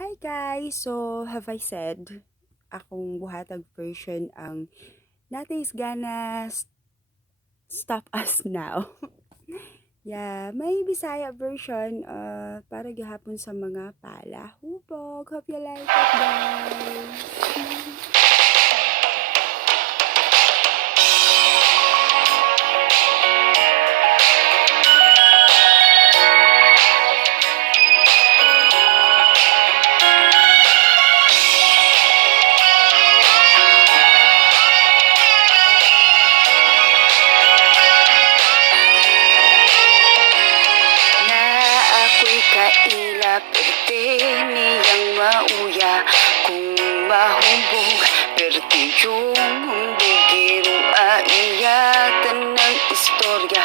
Hi guys! So, have I said, akong buhatag version ang nothing's gonna stop us now. Yeah, may Bisaya version para gihapon sa mga palahubog. Hope you like it guys! Kaila perte niyang mauya kung mahumbog perte yung humbugiro aiyatan ng istorya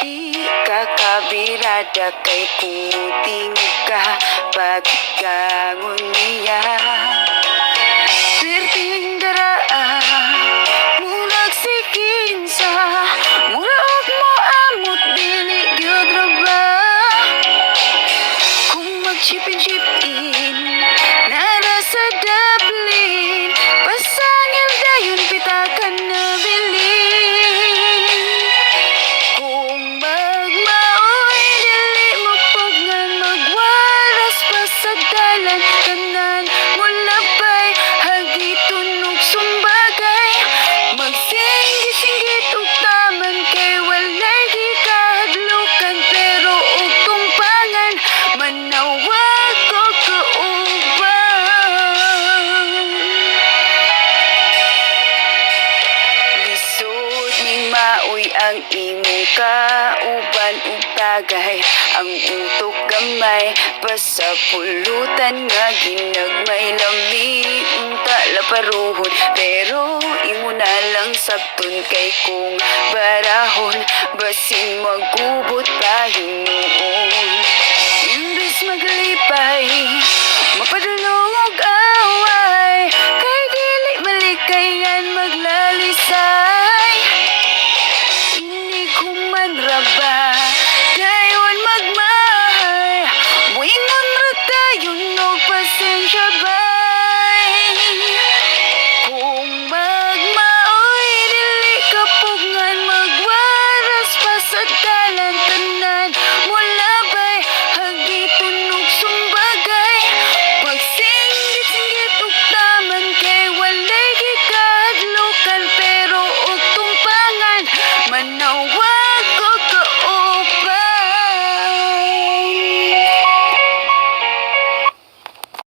di kakabirada kay kumuting ka pagkangon niya perting daraan mulag si kinsa muraog mo amot dili gyud ra ba chip-in nara sa Dublin pasangil dayon pitakan na bilin kung magmaoy dili mapugngan magwaras pa sa dalan tanan mulabay hagi tunog sumbagay magsinggi-singgit ug taman kay walay di kahadlukan pero ug tumpangan manawa maoy ang imong kauban ug tagay ang utok gamay pasapulutan nga ginagmay lami unta laparuhon pero imo na lang sabton kay kung barahon basin magubot pa hinuon imbis maglipay